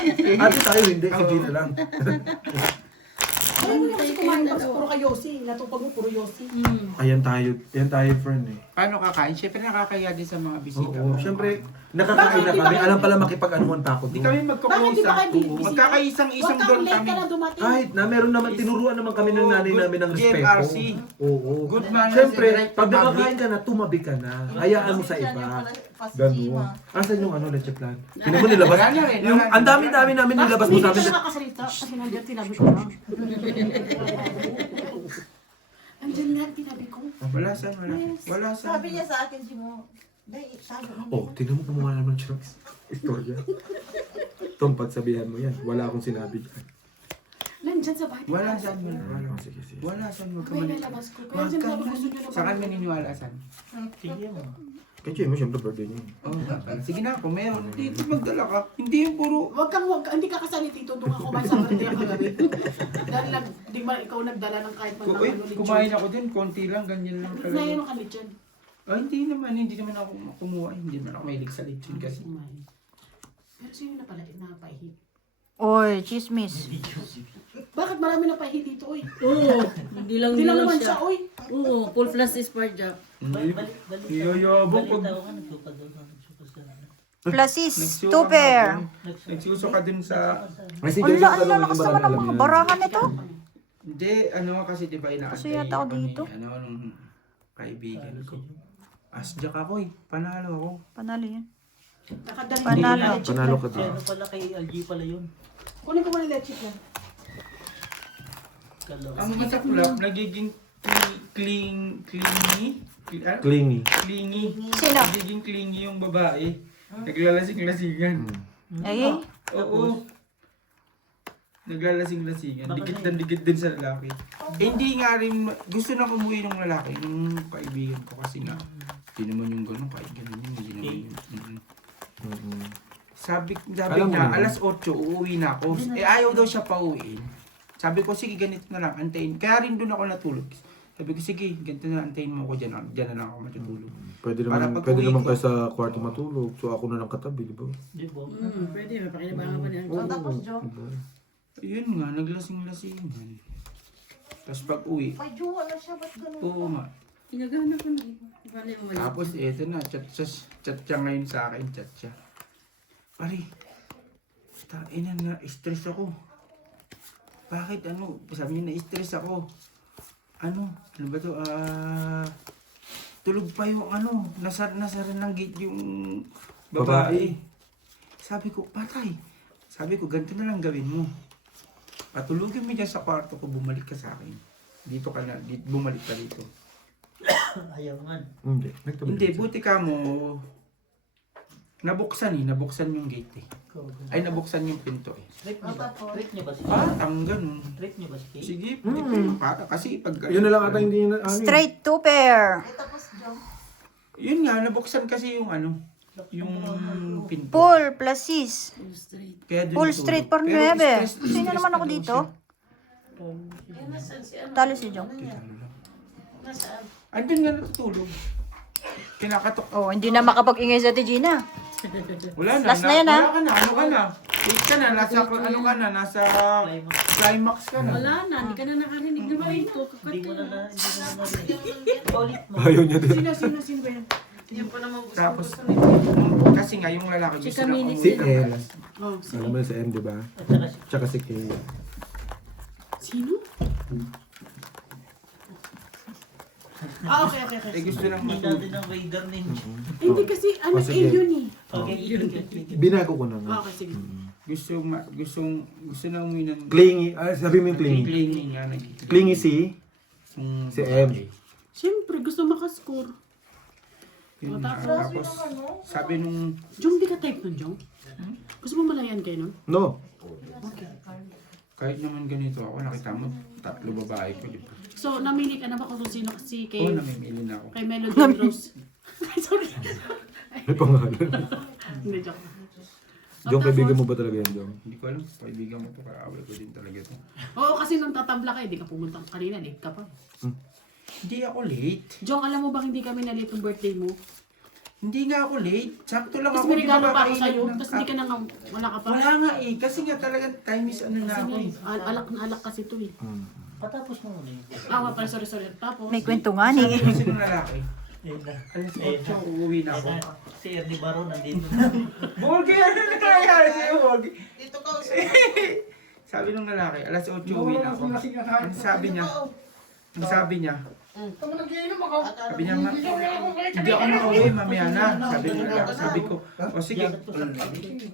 Ate tayo hindi, si Gina lang. Ayaw mo kasi kumain pa sa puro kayosi. Natupag mo puro yosi. Ayan tayo friend eh. Paano kakain? Siyempre nakakaya din sa mga bisita. Oo, syempre, nakakain na kami. Alam pala makipag-anuhan pa ako Hindi doon. kami Bakit di magkukusa. ba kayo bisita? Magkakaisang-isang Huwag doon kang late kami. ka na dumating. Kahit na, meron naman, tinuruan naman kami ng nanay Good namin ng respeto. GMRC. Oo. Good manners Siyempre, and right to pag public. nakakain ka na, tumabi ka na. Hayaan mo sa iba. Ganun. Asan yung leche plan? Tinan mo nilabas? Wala na rin, Yung, wala na. ang dami-dami namin nilabas mo Hindi sa ka amin. nakakasalita kasi nandiyan tinabi ko lang. Andyan nga, tinabi ko. Wala saan, wala. Wala saan. Sabi niya sa akin, Simo, dahil sabi mo. Oh, tinan mo kumuha naman siya ng istorya. Tom, pagsabihan mo yan. Wala akong sinabi dyan. Nandyan sa bahay. Wala saan, wala. Wala, sige, sige. Wala saan, huwag ka May mali. nalabas ko. Kaya dyan sabi gusto nyo na Saan ka naniniwala saan? Kaya Jay mo, siyempre birthday niya. Oh, sige na, kung meron, dito magdala ka. Hindi yung puro. Huwag kang, hindi ka kasali dito. Doon ako man sa birthday ang kagabi. Dahil di ba ikaw nagdala ng kahit man Uy, ng kumain ako din, konti lang, ganyan lang Na talaga. yun ang lechon. Hindi naman ako kumuha. Hindi naman ako mahilig sa lechon kasi. Pero sino na pala napahit? Oy, chismis. Bakit marami na pahi dito, oy? Oo, hindi lang Hindi lang nila naman siya. siya, oy. Oo, full flash is part jack. Hindi. Iyoyabong pag Plasis, nagsuka two ka pair. dun. Nagsuso ka dun sa... Ay, si Ala, Jojo, ang lalakas naman ng mga barahan nito. Hindi, kasi di ba inaantay Kasi yata ako ako ni, dito. nung kaibigan ko. Asjak ako eh. Panalo ako. Panalo yan. Nakadali Panalo. na lechon. Panalo ka din. Ano pala kay LG pala yun? Kunin ko muna yung lechon lang. Ang masaklap, nagiging clingy. Clingy. Clingy. Sino? Nagiging clingy yung babae. Naglalasing-lasingan. Ay, Oo. Naglalasing-lasingan. Dikit din sa lalaki. Hindi nga rin, gusto na umuwi ng lalaki, ng kaibigan ko kasi nga, hindi naman yung gano'n, kahit gano'n yun, hindi naman yung... Sabi Alam mo niya, naman. alas 8, uuwi na ako. Ayaw daw siya pauwiin. Sabi ko, sige, ganito na lang, antayin. Kaya rin doon ako natulog. Sabi ko, sige, ganito na, antayin mo ako dyan. Dyan na lang ako matutulog. Pwede Para naman, pag pwede uwi naman ko- kayo sa kwarto matulog. So ako na lang katabi, di ba? Di ba? Pwede, may pakinabangan pa niya. So, tapos, Jo, Yun nga, naglasing-lasingan. Tapos pag uwi, may jowa na siya, ba't ganun? oo nga. Inagana ko na iba. Bali mo wala. Tapos eto na, chat siya ngayon sa akin, chat siya. Pare, ina na, stress ako. Bakit ano? Sabi niya na-stress ako. Ano ba to? Tulog pa yung nasa rin ng gate yung babae. Sabi ko, patay. Sabi ko, ganito na lang gawin mo. Patulugin mo dyan sa kwarto ko, bumalik ka sa akin. Dito ka na, bumalik ka dito. Ayaw nga. Hindi. Hindi, buti ka mo. Nabuksan yung gate eh. Ay, nabuksan yung pinto eh. Trip niyo ba? Trip niyo ba si Ang ganun. Trip niyo ba si Kay? Sige, para kasi pag... Yun na lang ata hindi na ano. straight two pair. Eh, tapos, Jo, Yun nga, nabuksan kasi yung yung pinto. Full, plasis. Full straight. Kaya dun Full natulog. straight por Pero 9. stress Sino na naman ako daw dito? siya. Talo si Jong. Andun nga natutulog. Kinakatok. Oh, hindi na makapag-ingay sa Gina. Wala na. Last na yan, ha? Wala ka na. Ano ka na? Wait ka na. Nasa, ano ka na? Nasa climax ka na. Wala na, hindi ka na nakarinig na ba ito? Hindi mo na narinig. Paulit mo. Ayaw niya din. Sino ba yan? Tapos, kasi nga yung lalaki Si gusto na Camille, Si umuwi. El. Oh, Alam mo na si M, di ba? At saka si Tsaka si Kay. sino? Okay. Eh gusto nang hindi matulog. natin ang radar ninja. Hindi kasi, ano, Oh, A sige. yun eh. Okay, yun. Binago ko na nga. Okay, sige. Gusto na umuwi ng... Clingy. Sabi mo yung clingy. Clingy nga. Clingy si? Yung Si M. babae. Siyempre, gusto makascore. Yun O, nga. tapos? Tapos, sabi nung... Jong, di ka type nun, Jong? Gusto mo malayan kayo nun? No. Kahit naman ganito ako, nakita mo, 3 babae ko, di ba? So, namili ka na ba kung sino si kay, Oo, namimili na ako. kay Melody and Rose? Sorry. May pangalan. Hindi, joke. Jong, kaibigan mo ba talaga yan, Jong? Hindi ko alam, kaibigan mo to, kaaway ko din talaga to. Oo, kasi nung tatabla ka, hindi ka pumunta kanina, late ka pa. Hindi ako late. Jong, alam mo ba hindi kami na late ng birthday mo? Hindi nga ako late. Sakto lang Tapos ako. may regalo pa ako kakainin sa'yo, ng- tapos hindi ka na nga, wala ka pa. Wala nga eh. Kasi nga talagang time is ano na Kasi ako nga, eh. alak na alak kasi ito eh. Patapos mo muna yun. Ah, pala, sorry. Tapos, May kwento nga ni. Sabi ko sino lalaki. Ayun na. Alas Ayun 8, uuwi na ako. Ayun na. Si Ernie Baro nandito na. Borgi, ano na nangyayari sa'yo, Borgi? Dito ka. Sabi nung lalaki, alas 8 uuwi na ako. Ang sabi niya, sabi niya, hindi ako makauwi, mamaya na. Sabi nung lalaki, sabi ko, o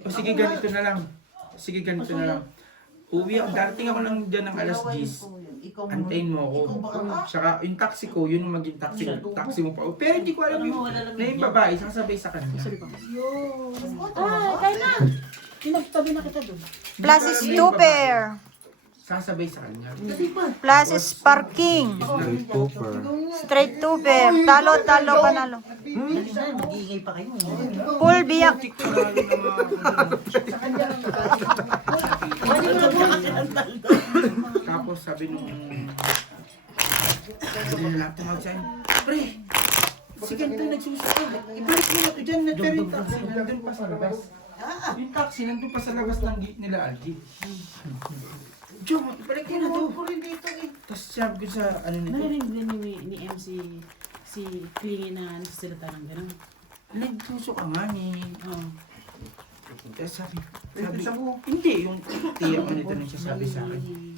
sige, ganito na lang. Sige, ganito na lang. Uwi ako, darating ako lang dyan ng alas 10. Antayin mo ako. Saka yung taxi ko, yun yung maging taxi mo pa. Pero hindi ko alam yung, na yung babae, sasabay sa kanya. kaya na! Pinagtabi na kita doon. Plus is 2 pair. Sasabay sa kanya. Plus is parking. Straight super. Straight 2 pair. Talo, panalo. Dali na, mag-iingay pa kayo. Full biyak. Tapos sabi nung nila tumawag sa akin, pre, si ganito nagsusuko. Ibalik mo na ito dyan, pero yung taxi nandun pa sa labas. Yung taxi nandun pa sa labas ng gate nila, Algie. Jom, ibalik mo na to. Tapos sabi ko sa ano nito, Narinig din ni MC si Klingy na nagsasalita ng gano'n. nagsuso ka nga ni. Oo. Tapos sabi, hindi, yung tiyak mo nito nang sasabi sa akin.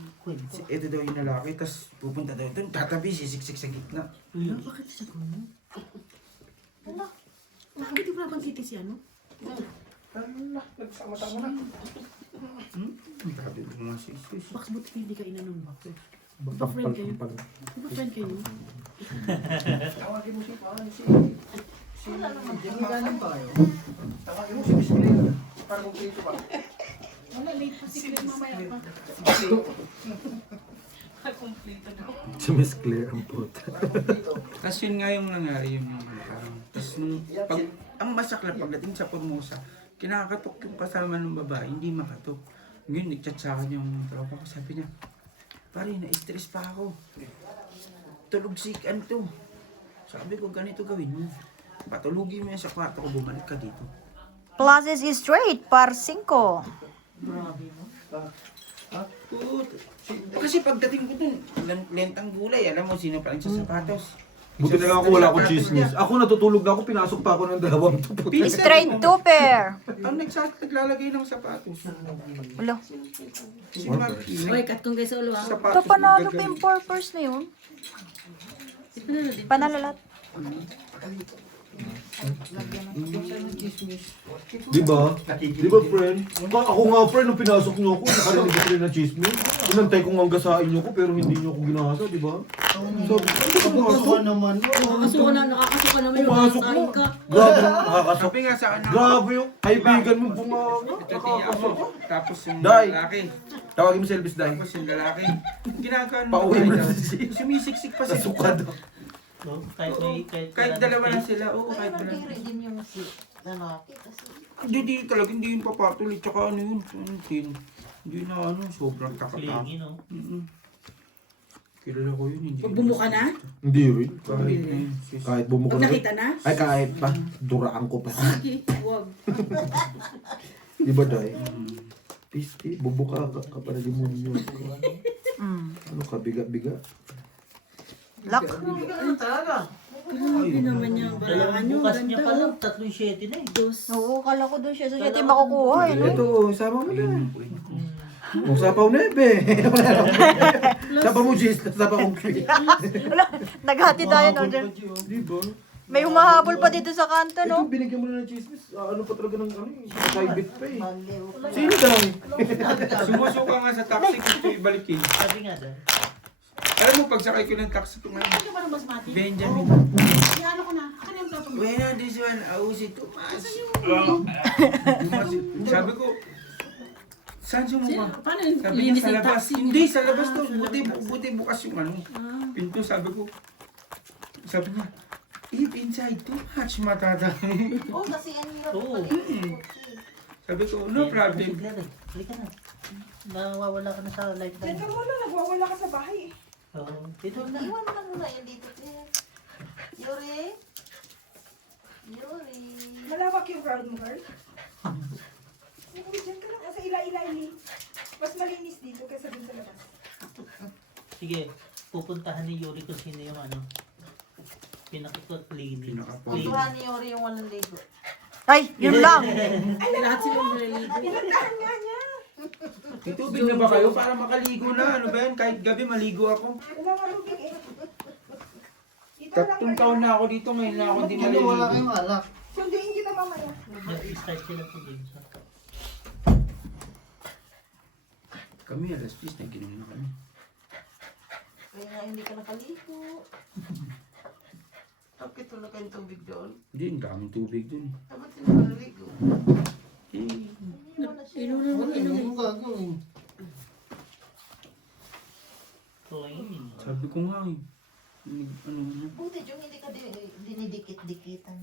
Ito daw yung lalaki, tapos pupunta daw doon, tatabi, sisiksik sa gitna. Bakit siya gano'n? Bakit di ba nabanggiti si ano? Ang tabi mo mga sisis. Bakit buti hindi ka inanon ba? Di ba friend kayo? Di ba friend kayo? Wala, late pa si Claire mamaya pa. Si Miss Claire ang puta. Tapos yun nga yung nangyari yun. Parang, tapos nung, pag, ang masaklap pagdating sa Formosa, kinakatok yung kasama ng babae, hindi makatok. Ngayon, nag-chat sa akin yung tropa ko, sabi niya, pare, na-stress pa ako. Tulog si to. Sabi ko, ganito gawin mo. Patulugin mo yan sa kwarto ko, bumalik ka dito. Plus is straight. Par 5. Kasi pagdating ko dun, lentang gulay, alam mo sino pa rin sa sapatos. Buti na lang ako wala akong chismis. Ako natutulog na ako, pinasok pa ako ng dalawang tupot. Straight 2 pair. Ang naglalagay ng sapatos. Ulo. Si Marky. Uy, cut kong kayo sa ulo ah. Ito panalo pa yung purpose na yun. Panalo lahat. Diba? Diba, friend? Ako nga, friend, nung pinasok niyo ako, nakarinig ko rin ng chismis. Inantay ko nga gasain niyo ko, pero hindi niyo ako ginasa, diba? Sabi ko, pumasok. Nakakasuka na, nakakasuka naman yung Pumasok mo. kain ka. Grabe, nakakasok. Sabi nga sa akin, Grabe yung kaibigan mo pumasok. tatiya ako. Tapos yung Dai. lalaki. Tawagin mo si Elvis Dai. Tapos yung lalaki. Ginagawa mo. Pauwi mo daw. na si- Sumisiksik pa Sa si sukad. So, kahit may... Kahit dalawa lang sila. Oo, kahit dalawa. Magkiri din yung si lalaki. Kasi Hindi talaga, hindi yun papatuloy. Tsaka ano yun, hindi na ano, sobrang takataka. Clingy, no? Kilala ko yun, hindi. Pag bumuka na, Hindi rin. Kahit na yun, sis. Kahit bumuka pag na rin. nakita na, Ay, kahit pa. Duraan ko pa. sige, wag. Di ba, Dai? Pisti, bubuka ka para di mo ninyo. Ano ka, biga-biga? Lock. Hindi naman niya ang barangan nyo. Bukas niya pa Ganda. lang, 3-7 na eh. Dos. Oo, kala ko doon siya. So, siya di makukuha eh, no? Ito, sabaw mo na. O, sabaw na, ebe. Sabaw mo, Jis. Sabaw mo, Chris. Wala, naghati tayo no dyan. Di ba? May humahabol pa dito sa kanto, Ito, no? binigyan mo na ng chismis. Ano pa talaga ng ano, private pa eh. Sino daw? Sumusuka nga sa taxi, gusto ibalikin. Sabi nga daw. Alam mo, pagsakay ko ng taxi ko ngayon, Ano ba ng basmati? Benjamin. Ano ko na? Akin yung plato mo. Bueno, this one, ausi Tomas. Sabi ko, saan sumuka? Paano Sabi niya linis sa ng labas. taxi? Hindi, sa labas to. sa labas. Buti bukas yung ano. Pinto, sabi ko. Sabi niya, if inside too much matadami. oh, kasi ang hirap Oo. pala. Sabi ko, no problem. Sigla rin. Halika na. Nawawala ka na sa lifetime. Teka muna, nagwawala ka sa bahay. Oo. Dito na. Iwan mo na muna yan dito. Yuri? Yuri. Malawak yung crowd mo, girl. Uy, dyan ka lang. Sa ila-ila-ili. Mas malinis dito kaysa dun sa labas. Sige, pupuntahan ni Yuri kung sino yung ano. Pinaka-cleaning. Pinaka-pogi. Puntuhan ni Yuri yung walang ligo. Ay, yun lang. Lahat sila naliligo. Pinuntahan nga niya. May tubig na ba kayo para makaligo na? Ano ba yan? Kahit gabi maligo ako. Wala nga lubig eh. Dito lang, Tatlong girl. taon na ako dito, ngayon na ako di Wala maliligo. kayong alak. Sunduin kita mamaya. Nag-start sila po din sa... Kami alas 10 na ginom na kami. Kaya nga hindi ka nakaligo. Bakit wala kayong tubig doon? Hindi, ang daming tubig dun. Dapat hindi ka naligo. Eh, Inom na naman, inom. Ano gagawin? Cleaning. sabi ko nga eh. Ano na. Buti yung hindi ka dinidikit-dikitan.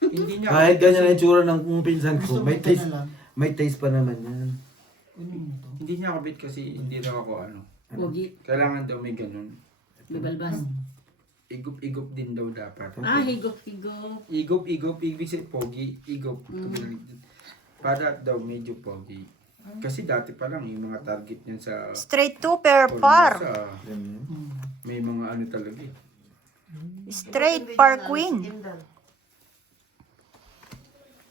Hindi niya Kahit ganyan ang itsura ng pinsan ko, may taste pa naman yan. Hindi niya kabit kasi hindi raw ako ano. Pogi. Kailangan daw may ganun. Bibalbas. Igop-igop din daw dapat. Ah, higop-higop. Igop-igop, ibig sabihin pogi, igop. Para daw medyo pogi. Kasi dati pa lang yung mga target niyan sa Straight to per par. sa may mga ano talaga eh. Straight par queen.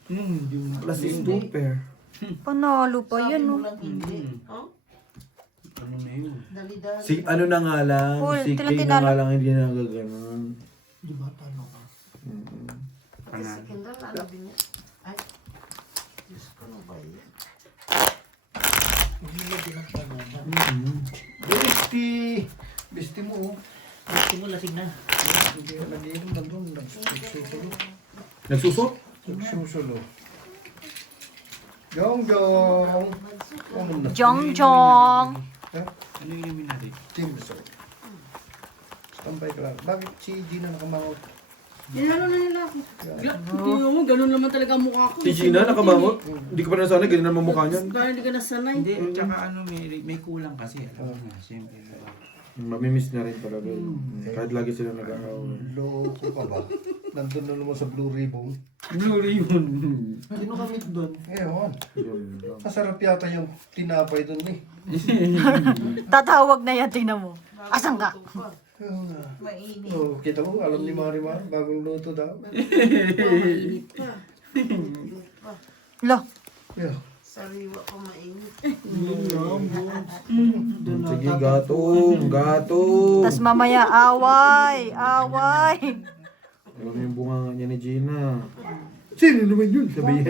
Yung Plus is two pair. Panalo pa yan, no? Hindi. ano na yun. Dali-dali. Si ano na nga lang, Cool, si tilang Kay na tinalo. nga lang hindi nagaganon. Kasi si Kendall, ano din niya? Ay, Diyos ko, ano ba yun? Bestie! Bestie mo oh. Gusto mo lasing na. Nagsusot? Susulo. Jong Jong. Jong Jong. Ano yung inumin natin? Team resort. Standby ka lang. Bakit si Gina nakamangot? Inano na nila ako. Tingnan mo, ganun naman talaga ang mukha ko. Si Gina nakabangot? Hindi ko pa nasanay, ganyan naman mukha niyan. Dahil hindi ka nasanay. Hindi, tsaka ano, may kulang kasi. Alam mo na, siyempre. Mamimiss na rin talaga. Kahit lagi sila nag-aaway. Loko ka ba? Nandun na naman sa Blue Ribbon. Blue Ribbon. Sino kami doon? Ewan. Masarap yata yung tinapay dun eh. Tatawag na yan, tingnan mo. Asan ka? Mainit. Oh, kita mo, alam ni Marimar, bagong luto daw. Mainit pa. Lo, Yeah. Sariwa ko mainit. Sige, gatong, gatong. tas mamaya away, away. Alam mo yung bunga niya ni Gina. Sino naman yun? Sabihin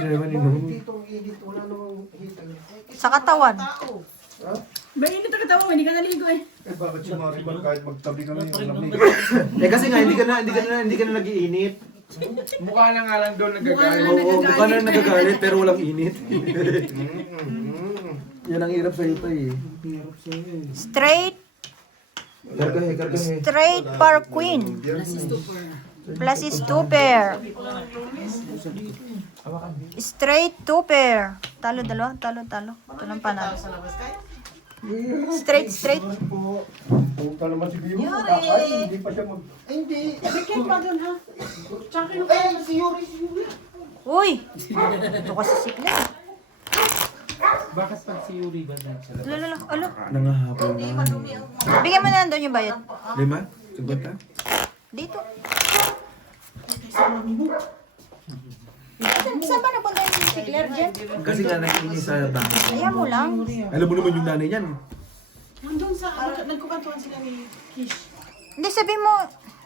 na naman yun. Ditong edit, wala namang hitang. Sa katawan. Mainit ang katawa mo, hindi ka naligo eh. Eh bakit si Marimar kahit magtabi kami, alam ni Kasi nga, hindi ka na nag-iinit. Mukha na nga lang doon Mukha na nagagalit. lang. Oo, mukha na nagagalit pero walang init. Yan ang hirap sa'yo pa eh. Straight, Kargahe, kargahe. straight par queen. Plus is two pair. Straight two pair. Talo, dalawa, talo, talo. Ito lang panalo. Sa labas kayo? Straight, straight. Pumunta naman si Bimo, ay, hindi pa siya mag... Hindi. Bigyan pa doon, ha? Tsaka kayo Si Yuri, si Yuri. Uy! Ito kasi sikla. Bakit pag si Yuri ba na sa labas? Lalo, alo. Nangahapon Hindi, na. madumi ang Bigyan mo na doon yung bayad. 5? 50? Dito. Saan ba napunta yung si Claire dyan? Kasi nga nakikinig sa bangko. Ayaw mo lang. Alam mo naman yung nanay niyan. Nandun sa, nagkukantuan sila ni Kish. Hindi, sabihin mo,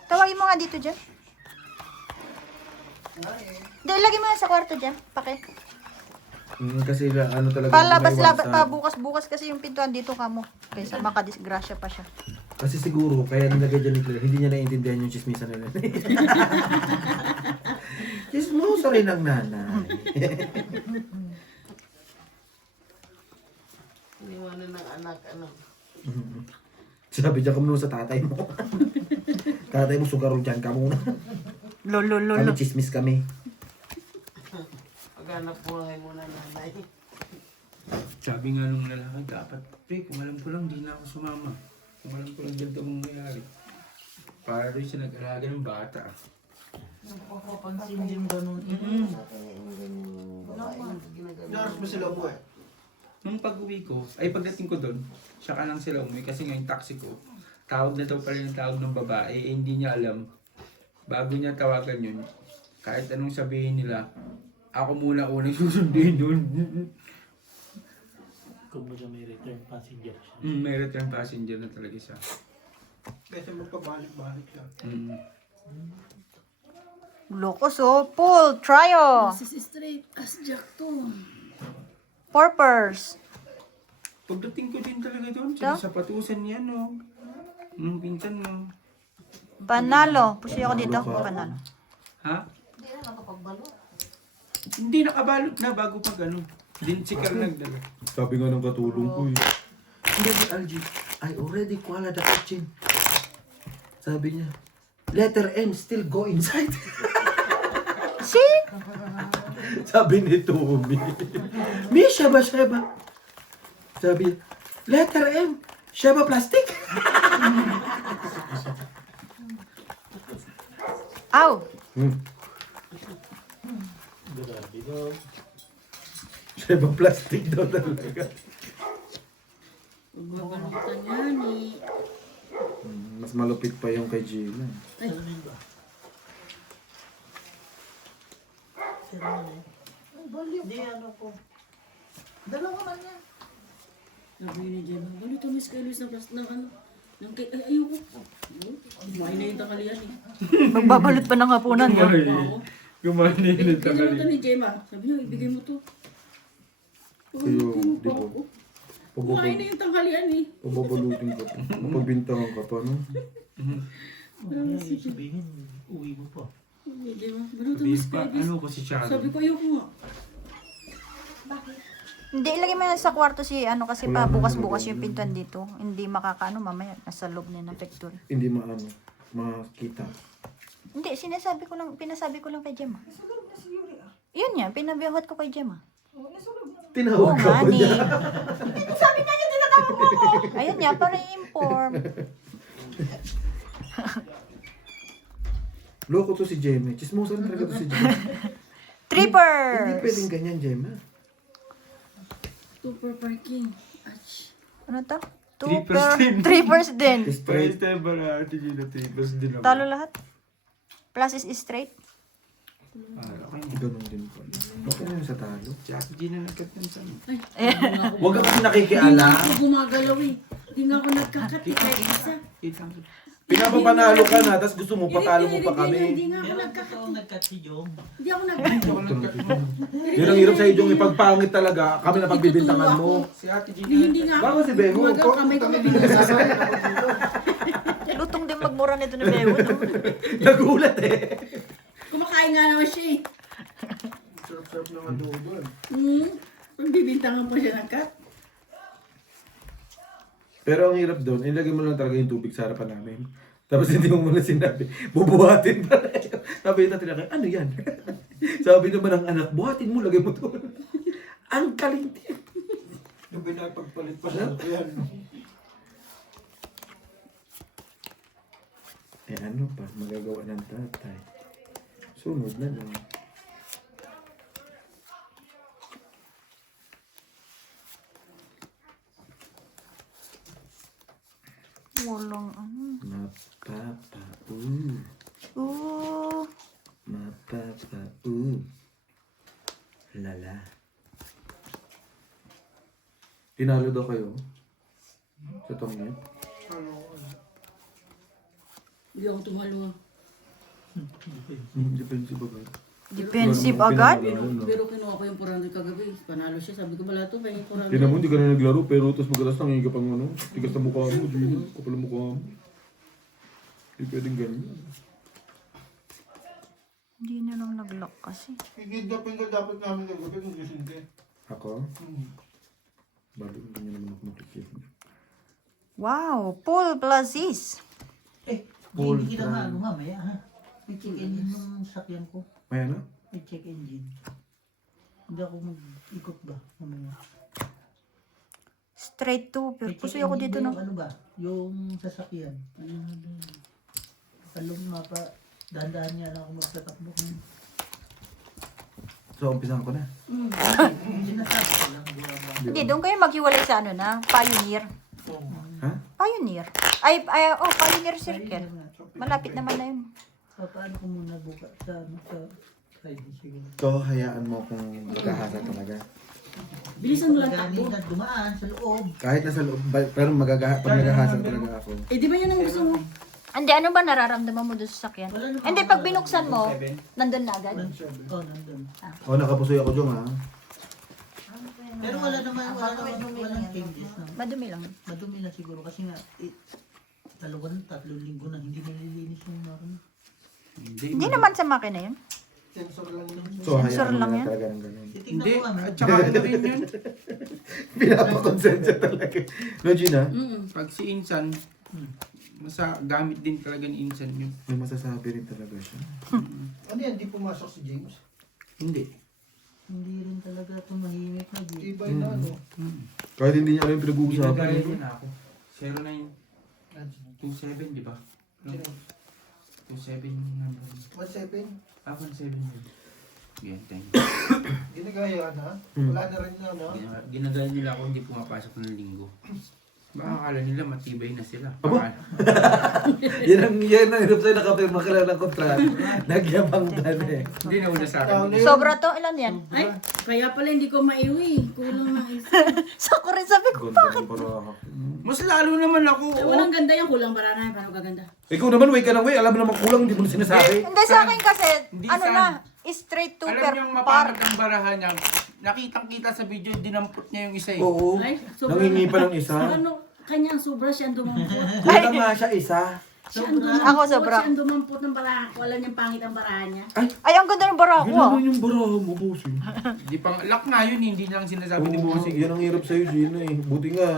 tawagin mo nga dito dyan. Hindi, lagay mo na sa kwarto dyan. Pake. Kasi ano talaga. Palabas-labas maiwasan. pa, bukas-bukas kasi yung pintuan dito ka mo. Kaysa makadisgrasya pa siya. Kasi siguro, kaya nilagay dyan ni Claire, hindi niya naiintindihan yung chismisan nila. Chismoso rin ang nanay. iniwanan ng anak, ano. Sabi dyan ka muna sa tatay mo. Tatay mo, sugaro dyan ka muna. Lolo, Kami lolo. chismis kami. Paghanap buhay muna nanay. Sabi nga nung lalaki, dapat, pre, kung alam ko lang, di na ako sumama. Kung alam ko lang ganito ang mangyayari. Para rin siya nag-alaga ng bata. Nakakapansin din ganun. Daras mo sila po eh. Nung pag-uwi ko, ay pagdating ko doon, siya ka lang sila umuwi kasi nga yung taxi ko, tawag na daw pala yung tawag ng babae, eh, hindi niya alam. Bago niya tawagan yun, kahit anong sabihin nila, ako muna unang susundin doon. Kung baga may return passenger siya. May return passenger na talaga siya. Kasi magpabalik-balik siya. Locos oh. Pool, trio. Sis straight as Jack to. Purpers. Pagdating ko din talaga doon, Ito? sapatusan niya, no? Pinsan mo. Panalo. Pusoy ako dito. Panalo. Ha? Hindi na nakapagbalo. Hindi nakabalot na bago pag ano. Din si Carl nagdala. Sabi nga ng katulong ko eh. Hindi, Algie. I already kuala the kitchen. Sabi niya, letter N still go inside. See? Sabi ni Tommy. Mi, sheba. Sabi niya, letter M, sheba plastic. Ow. Grabe daw. Sheba plastic daw talaga. Magbabalutan yan eh. Mas malupit pa yung kay Gina. Salamin ba? Salamin eh. Hindi, ano po. Dalawa man yan. Sabi ni Jen, balito miss kay Luis ng plastic ng ano. Ng kay, ay, ayoko. Kumain na yung tanghalian eh. Magbabalot pa ng hapunan. No? Kumain na yun Kinamutan ni Gemma. Sabi niya, ibigay mo to. Kayo, di ba? Kumain na yung tanghalian eh. Pababalutin ka pa. Mapagbintangan ka pa, no? Kaya sabihin, uwi mo pa. Sabi ni Gemma, balito miss kay Luis. Ano ko si Sharon? Sabi ko, ayoko nga. Hindi, ilagay mo na sa kwarto si ano kasi pa Wala naman bukas-bukas nagawa yung nun. pintuan dito. Hindi makakaano mamaya nasa loob na ng factory. Hindi makita. Hindi, pinasabi ko lang kay Gemma. Nasulog na si Yuri ah. Yun yan, pinabihot ko kay Gemma. Oo, nasulog na. Oo Tinawag ka nga pa ni. niya. Sabi niya niya, tinatawag mo ako. Ayun niya, para i-inform. Loko to si Gemma. Chismosa rin talaga to si Gemma. Tripper! Hindi pwedeng ganyan, Gemma. Super parking. Ach. Ano to? Trippers din. Trippers din. Straight tayo ba na ate Gina? Tapos din ako. Talo lahat. Plus is straight. Ganun din pa. Okay na yun sa talo. Si ate Gina nagkat ng sana. Huwag ka kasi Hindi nga nakikialam. ako gumagalaw eh. Hindi nga ako nagkakati kahit isa. Pinapapanalo ka na, tapos gusto mo, patalo mo pa Hindi kami. nga ako Pero nagkakati. totoo nagkat si Jong. Hindi ako nagkakati. Yun ang hirap sa idyong ipagpangit talaga. Kami na pagbibintangan mo. Si ate Gina. Hindi nga ako. Baka si Bego, Gumagalaw kamay ko mabinasa. Lutong din magmura nito ni Beo. No? Nagulat eh. Kumakain nga naman siya eh. Sarap-sarap naman doon. Pagbibintangan pa siya ng kat. Pero ang hirap doon, ilagay mo lang talaga yung tubig sa harapan namin. Tapos hindi mo muna sinabi, bubuhatin pala yun. Sabi natin na, ano yan? Sabi naman ng anak, buhatin mo, lagay mo doon. Ang kalinti. Yung pinapagpalit pa siya. Yan. Eh ano pa, magagawa ng tatay. Sunod na lang. Walang ano. Ooh. Lala. Tinalo daw kayo? Sa tongnet? Hindi ako tumalo ah. Defensive agad. Defensive agad? Pero kinuha ko yung 400 kagabi. Panalo siya. Sabi ko, bala to, may 400. Tingnan mo, hindi ka na naglaro, pero tapos magalas nang higa pang ano. Tigas na mukha mo, Gina. Kapal ang mukha mo. Hindi pwedeng ganyan. Hindi na lang nag-lock kasi. Higidapin ka dapat namin nagabi kung gusto hindi. Ako? Bali, hindi niya naman ako makikinig. Wow, pool plus is. Full Hindi kita time. maano mamaya ha. May check engine yung sakyan ko. May ano? May check engine. Hindi ako mag-ikot ba mamaya. Straight to. Pero May check pusoy ako engine dito ba no. yung ano ba? Yung sasakyan. Ano na doon? Kalong mapa. Dahan-dahan niya lang ako magtatakbo. So, umpisahan ko na. Sinasabi ko lang. Hindi, doon kayo maghiwalay sa ano na, Pioneer. Ha? Pioneer. Pioneer Circle. Malapit naman na yun. Paano ko muna buka sa Friday siguro. So, hayaan mo kung magahasa talaga. Bilisan mo lang takbo. Ganina dumaan sa loob. Kahit nasa loob, pero pag nagahasa talaga ako. Eh, di ba yun ang gusto mo? Hindi, ano ba nararamdaman mo doon sa sakyan? Wala naman. Hindi, pag binuksan mo, nandun na agad. Nandun. Oh, nakapusoy ako dyan, ha? Pero walang changes na. Madumi lang. Madumi na siguro kasi nga, 2-3 linggo na hindi nalilinis yung makina. Hindi naman sa makina yun. Sensor lang yun. So, Sensor hayaan mo lang na yan? talaga ng ganun. Titignan Hindi, ko kami. at saka ano rin yun. Pinapakonsensya talaga. No, Gina? Pag si Insan, gamit din talaga ni Insan yun. May masasabi rin talaga siya. Ano yan, di pumasok si James? Hindi. Hindi rin talaga tumahimik na. Iba yun na ano. Kahit hindi niya alam yung pinag-uusapan. Ginagaya eh. din ako. 0927, di ba? 27 number. 1-7. Ako 7 yun. Yan, thank you. Ginagaya na. Hmm. Wala na rin na, no? Ginagaya nila ako hindi pumapasok ng linggo. Baka akala nila matibay na sila. Aba? Baka- yan ang hirap sa'yo nakapirma ka lang ng kontrata. Nagyabang ka na eh. Hindi na una sa akin. Sobra to, ilan yan? Ay, kaya pala hindi ko maiwi. Kulang na isa. Sa ko rin sabi ko, Ganda ng baraha. Mas lalo naman ako. Ay, walang ganda yan. Kulang barana. Paano gaganda? Ikaw naman, way ka ng way. Alam mo naman kulang, hindi mo na sinasabi. hindi sa akin kasi, Hindi ano saan. na, straight to Alam per niyang par. mapangit ang barahan niya. Nakitang-kita sa video, dinampot niya yung isa eh. Oo. Ay, sobra Nangingi na. pa ng isa. Ano, kanya ang sobra siya ang dumampot. Wala nga siya isa. Siya ang dumampot. Ako sobra. Siya ang dumampot ng barahan ko. Alam niyang pangit ang barahan niya. Ay, ang ganda ng bara ko Yun ah. naman yung baraha mo, bossing. Di pang lock nga yun, hindi lang sinasabi ni Oo, Bossing. yan ang hirap sa'yo, Gina eh. Buti nga,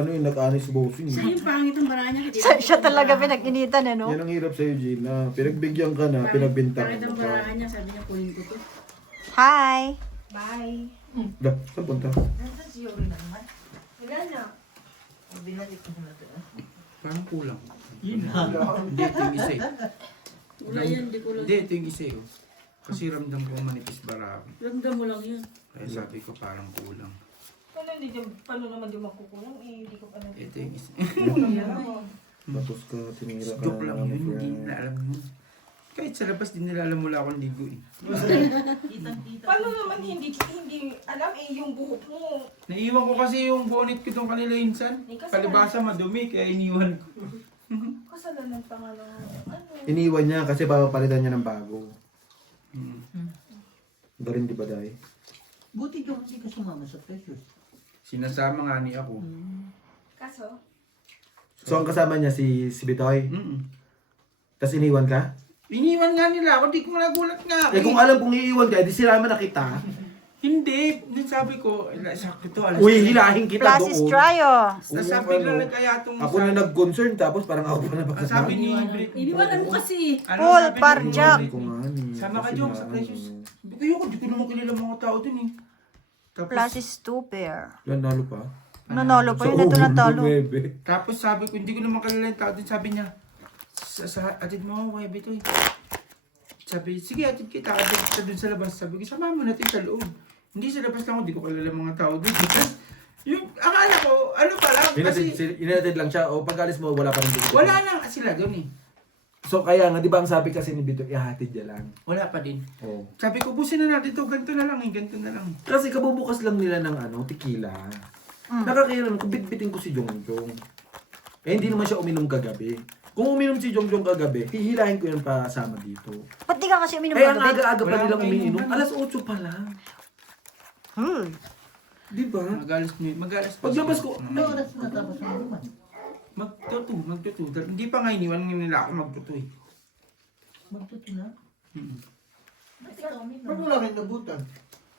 nag-anis bossing. Siya yung pangit ang barahan niya. Hindi Siya lang talaga barahan. pinag-initan eh, no? Yan ang hirap sa'yo, Gina. Pinagbigyan ka na, pinagbintangan Pangit mo ang pa. barahan niya. Sabi niya, kunin ko to. Hi! Bye. Da, saan punta? Nasaan si Yuri na naman? Wala na. Binalik ko na ito. Parang kulang. Yun na. Hindi, ito yung isa eh. Wala yan. Di ko lang. Hindi, ito yung isa eh. Oh. Kasi ramdam ko manipis barahan. Ramdam mo lang yan. Kaya sabi ko parang kulang. Paano naman yung makukulang? Eh, hindi ko pa na. Ito yung isa. Batos ka, tinira ka. Joke lang yun, friend. hindi nila alam yun. Kahit sa labas, di nila alam wala akong ligo eh. Kitang-kita. Paano naman hindi alam yung buhok mo? Naiiwan ko kasi yung bonnet ko itong kanila insan. Palibasa madumi, kaya iniwan ko. Kasalanan pa nga lang. Ano? Iniwan niya kasi papapalitan niya ng bago. Hmm. Ba rin, di ba, Day? Buti yung hindi ka sumama sa precious. Sinasama nga ni ako. Kaso? So, ang kasama niya si Bitoy. Mm-mm. Tapos iniwan ka? Iniwan nga nila ako, di ko nagulat nga. Eh kung alam kong iiwan ka, di sinama na kita. Hindi, din sabi ko, sakto to, alas. Uy, hilahin kita Plus is doon. tryo. Nasabi ano, lang kaya itong Ako na nag-concern, tapos parang ako pa na Ang bakasama. sabi ni Brit. Iniwanan mo kasi. Ano Paul sabi ni Parjak. Brit? Ko nga ni. Sama ka Kasi dyan nga, sa ano, Precious. Sabi ko, yun, di ko naman kilala mga tao dun eh. Tapos, Plus is 2 pair. Yan, nalo pa. Nanalo pa yun, ito natalo. tapos sabi ko, hindi ko naman kilala yung tao dun. Sabi niya, atid mo ako, webe to eh. Sabi, sige, atid kita, atid ka dun sa labas. Sabi ko, sama mo natin sa loob. Hindi sa labas lang ako, di ko kilala mga tao dun. Yung, akala ko, ano pa lang, kasi Inatid lang siya. O pag alis mo, wala pa rin dito. wala lang sila dun eh. So kaya nga, di ba ang sabi kasi ni Bito, ihatid niya lang. Wala pa din. Oh. Sabi ko, busin na natin to, ganito na lang eh, ganito na lang. Kasi kabubukas lang nila ng tequila. Nakakailan ko, bitbitin ko si Jongjong. Eh hindi naman siya uminom kagabi. Kung uminom si Jongjong kagabi, hihilahin ko yan pasama dito. Ba't di ka kasi uminom Kaya ang kagabi? aga-aga pa Wala nilang akong umiinom. kainuman. Alas 8 pa lang. Di ba? Magalas Paglabas ko, Ano oras na tapos ang naman? magtuto. Hindi pa nga iniwan nila ako magtuto eh. Magtuto na? Ba't wala kang nabutan?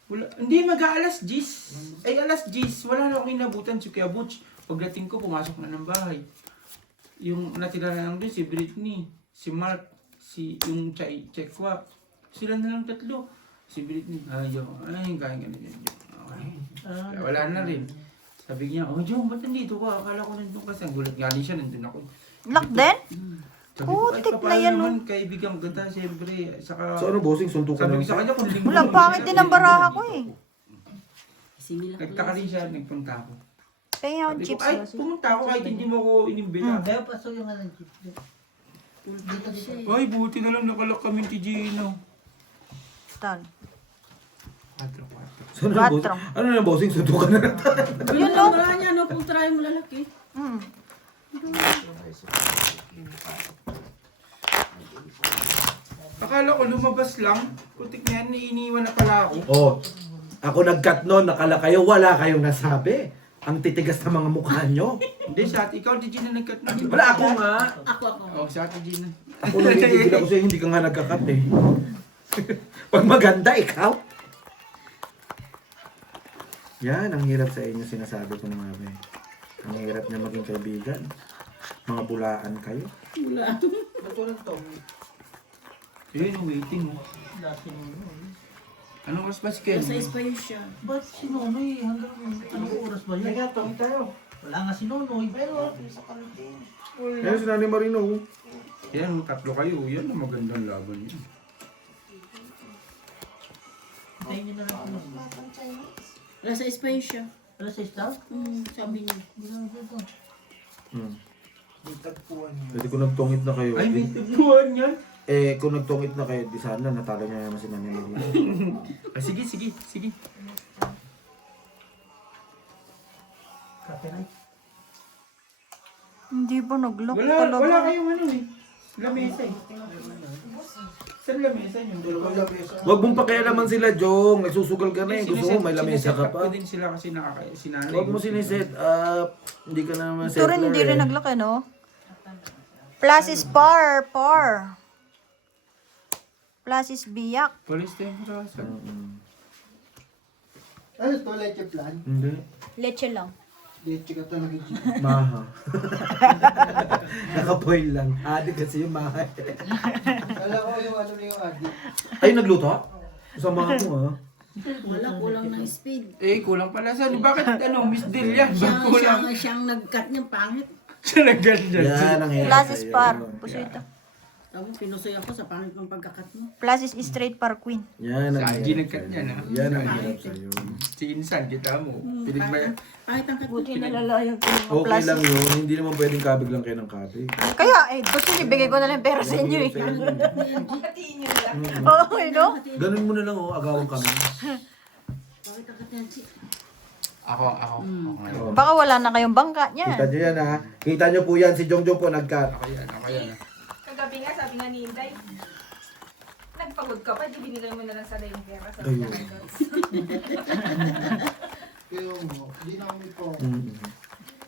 Wala, hindi mag-aalas 10. Ay, alas 10. Wala na akong inabutan si Kuya Butch. Pagdating ko, pumasok na ng bahay. Yung natira na lang doon, si Britney, si Mark, yung Chekwa. Sila na lang tatlo. Si Britney, ayaw. Ay, kaya ganun yun. Okay. Kaya wala na rin. Sabi niya, oh Jong, ba't nandito ka? Akala ko nandun ka. Gulat nga din siya, nandun ako. Lock din? Sabi ko, Putik na papaano yan, naman, kaibigan kita, siyempre. Saka, So ano, bossing, suntukan sabi na ko sa kanya, kung linggo. Wala, pangit din ang baraha ko eh. Simila ko Nagtaka rin siya, nagpunta ako. Kaya yung Sabi ko, chips. ay, pumunta ako kahit hindi mo ako inimbita. Kaya paso yung ano, chip. Dito siya eh. Ay, buti na lang nakalak kami ni Gino. Tal. 4. So ano, boss, Patro. ano na, bossing, suntukan na lang. Yun lang, wala niya, no? Kung try mo lalaki. Mm. Akala ko lumabas lang. Putik na yan, iniiwan na pala ako. Oh, ako nag-cut noon, nakala kayo, wala kayong nasabi. Ang titigas ng mga mukha nyo. Hindi, sa ate, ikaw, di Gina nag-cut na. Wala ako nga. Ako. Oo, sa ate Gina. Ako nangigigil ako sa'yo, hindi ka nga nagka-cut eh. Pag maganda, ikaw. Yan, ang hirap sa inyo sinasabi ko ng mga Ang hirap niya maging kaibigan. Mga bulaan kayo. Wala. Ba't walang to? Yun, waiting mo. Dati mo. Anong oras ba si Ken? Nasa Espayo siya. Ba't si Nonoy? Hanggang anong oras ba yun? Wala nga si Nonoy, pero sa kantin. Ayun, si Nanay Marino. Yan, 3 kayo. Yan ang magandang laban yun. Hintayin niyo na lang ako. Nasa Espayo siya. Alas 6 daw? Sabi niya. Hindi lang dito. Pwede ko nagtungit na kayo. Ay, may tagluhan yan. Eh, kung nagtungit na kayo, di sana natalo niya naman si Nanay Marino. Ah, sige. Copyright. Hindi ba nag-lock Wala talaga? kayong ano eh. Lamesa eh. Saan lamesa yung dalawa? Huwag mong pakialaman sila, Jong. Nagsusugal ka na eh. Gusto mo, may lamesa ka Siniset pa. up ko din sila kasi sinanay. Huwag mo siniset up. Hindi ka na naman Ito rin, hindi rin nag-lock eh, no? Plus is par. Plus is biyak. Police tayo rasa. Ano to, leche plan? Hindi. Leche lang. Leche ka talaga. Maha. Nakapoil lang. Adi kasi yung maha. Kala ko yung ano na yung adik. Ay, nagluto? Sama mo ha. Wala, kulang ng speed. Eh, kulang pala sa bakit Miss Del yan? Ba't kulang? Siyang nag-cut niyang pangit. Siya nagganyan. Yan ang hirap. Plus is sa'yo. par. Puso ito. Tapos pinusoy ako sa pangit ng pagkakat mo. Plus is straight par queen. Yan ang Sa hirap ginagkat sa'yo. niya na. Yan ang hirap sa'yo. Si Insan, kita mo. Pinig ba yan? Pangit ang cut mo. Buti nalalayan ko yung mga Okay plus. lang yun. Hindi naman pwedeng kabig lang kayo ng kabig. Kaya, ba't sinibigay ko na lang pera sa inyo eh? Hatiin nyo lang. Oo, no? Ganun mo na lang agawan kami. Pangit ang cut yan. Ako ngayon. Oh. Baka wala na kayong bangka niya. Kita nyo yan ha. Kita nyo po yan. Si Jongjong po nag-cut. Ako yan. Kagabi nga, sabi nga ni Inday, nagpagod ka pa, di binigay mo na lang sana yung pera. Sabi Ayun. niya ganun. Kaya mo, hindi na kami po.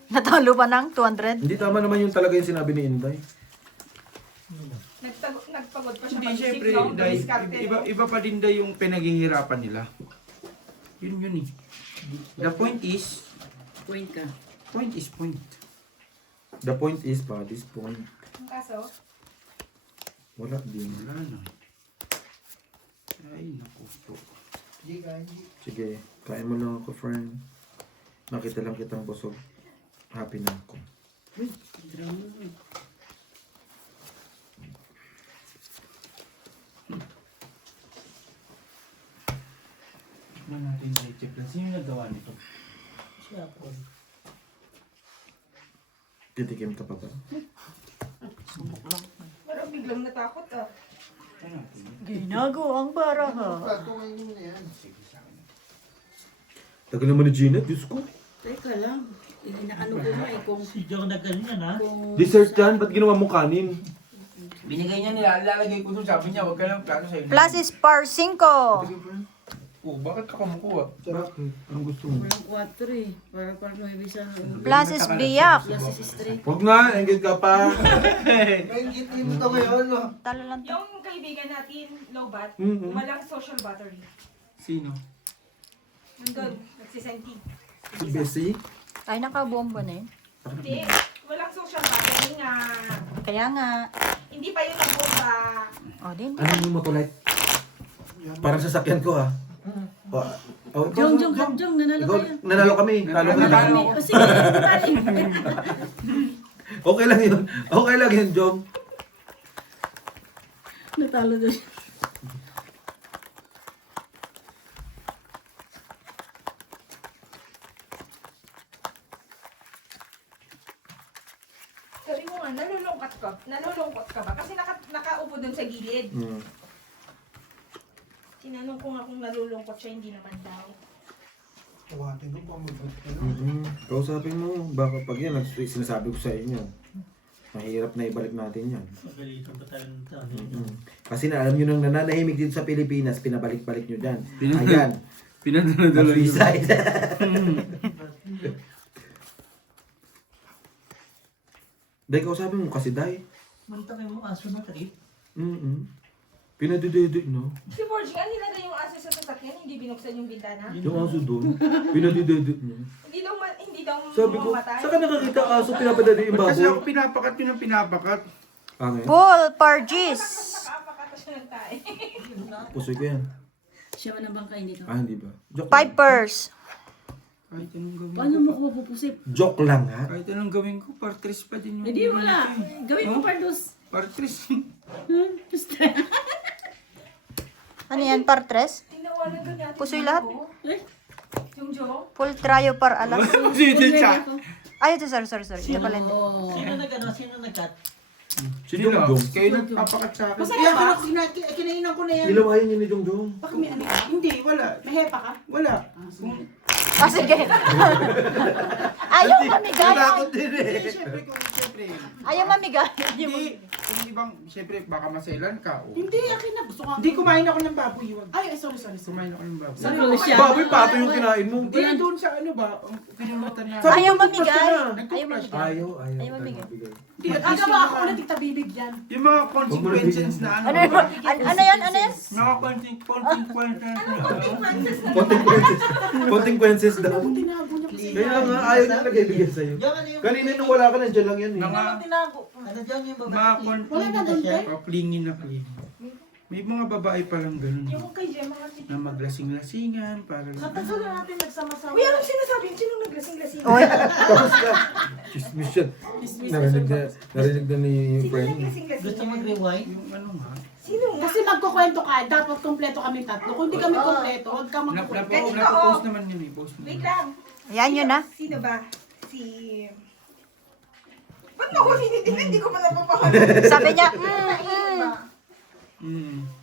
Natalo pa ng 200? Hindi tama naman yung talaga yung sinabi ni Inday. Nagpagod pa siya Hindi, mag-isip, syempre, no? dahil Diskarte, no? iba pa din daw yung pinaghihirapan nila. Yun eh. The point is, Point ka. point is point. The point is pa, this point. Ang kaso, Wala din. Wala na. Ay, naku po. Hindi ka, hindi. Sige, kain mo lang ako, friend. Nakita lang kitang busog. Happy na ako. Drama mo. Tignan natin yung leche plan. Sino yung nagawa nito? Siya po. Titikim ka pa ba? parang biglang natakot ah. Ano natin? Ginagawang baraha. Pato ngayon mo na yan. Tagal naman ni Gina, Diyos ko. Teka lang. Inaano ko nga eh kung... Si Joe na ganyan ha. kung Dessert yan, ba't ginawa mo kanin? Binigay niya nila, lalagay ko doon. Sabi niya, huwag ka lang plato sa'yo. Plus is par 5. Oh, bakit ka kumukuha? Bakit? Anong gusto mo? walang 4 eh. Para may visa. Plus is biyak. Plus is straight. Huwag nga, engage ka pa. May gitin mo to ngayon, no? Talo lang to. Yung kaibigan natin, Lobat, Mhm. walang social battery. Sino? Nandun, nagsisenti. Si Bessie? Ay, nakabuong ba na yun? Hindi, walang social battery nga. Kaya nga. Hindi pa yun ang bomba. O, din. Ano yung motolite? Parang sasakyan ko ha. Jong, nanalo Ikaw, kayo. nanalo kami. Talo ka Nanalo. na. Sige, Okay lang yun. Okay lang yun, Jom. Natalo na siya. Sabi mo nga, nalulungkot ka ba? Kasi nakaupo dun sa gilid. Tinanong ko nga kung nalulungkot siya, hindi naman daw. Buhatin ko pa Kausapin mo, baka pag yan, sinasabi ko sa inyo, mahirap na ibalik natin yan. Magalitan pa tayo ng tao. Kasi na alam nyo nang nananahimik dito sa Pilipinas, pinabalik-balik nyo dyan. Ayan, Pinadala-dala yun. suicide. Dahil kausapin mo kasi, Day. Mantakay mo aso na trip. Pinadididid, no? Si Borgie, ano nilagay yung aso sa sasakyan? Hindi binuksan yung bintana? Yung aso doon, pinadididid, no? Hindi daw Sabi ko, mamatay? saan ka nakakita ang aso pinapadali yung Ba't kasi ako baboy? pinapakat yun ang pinapakat? Pangit. Full Pargis. Nakapakata siya ng tae. Pusoy ko yan. Siya man ang bangkay nito. Ah, hindi ba? Joke lang. Pipers. Kahit anong gawin Paano ko. mo ko mapupusip? Joke lang, ha? Kahit anong gawin ko, partris pa din yung... Hindi wala. Gawin mo Oh? pardos. Partris. Basta. Ano yan, partres? Tinawanan ka natin. Pusoy lahat? Eh, Yung Joe? Full trio par alas. Sino siya? ako. Ay, ito, sorry. Ito pala hindi. Oh. Sino nag-ano? Sino nag-cut? Si Jongjong. Kayo nagpapakat sa akin. Masaya ba? Kinainan ko na yan. Ilaw ayaw niya ni Jongjong. Baka may ano ka? Hindi, wala. May hepa ka? Wala. Ah, sige. Ayaw mamigay. Takot din eh. Siyempre. Ayaw mamigay. Hindi. Kung ibang, siyempre, baka maselan ka. O. Hindi, akin na. Gusto ko. Hindi, kumain ako ng baboy. Wag. Ay, sorry. Kumain ako ng baboy. Sabi ko siya. Baboy, pato yung kinain mo. Hindi, doon sa ano ba? Ang pinulutan na. Ayaw mamigay. Nagtutbrush Ayaw mamigay. Ayaw. Ayaw mamigay. Hindi, at Aga least ba ako yung ulit tita bibigyan? yung mga consequences na ano. Ano yan? Ano yan? Mga consequences na. Consequences daw. Ang tinago niya kasi. Kaya nga, ayaw niya nag-ibigay sa'yo. Yung ano yung... Kanina nung wala ka, nandiyan lang yan eh. Mga Tinago. Ano dyan yung mga babae? Wala na doon, te. paplingin na plingin. May mga babae palang ganun. Yung kay Gemma kasi. Na maglasing-lasingan para Katagal na natin nagsama-sama. Uy, anong sinasabi? Sinong naglasing-lasing? Oy, Tapos ka. Chismis yan. Narinig na ni Sino friend. naglasing-lasing? Gusto mag-rewind? yung ano nga. Sino nga? Kasi magkukwento ka, dapat kompleto kami tatlo. Kung hindi kami kompleto, huwag ka magkukwento. Napopost naman yun eh. Post Wait naman. lang. yan yun na. Sino ba? Si... Ba't ako hindi ko pa napapahala? Sabi niya,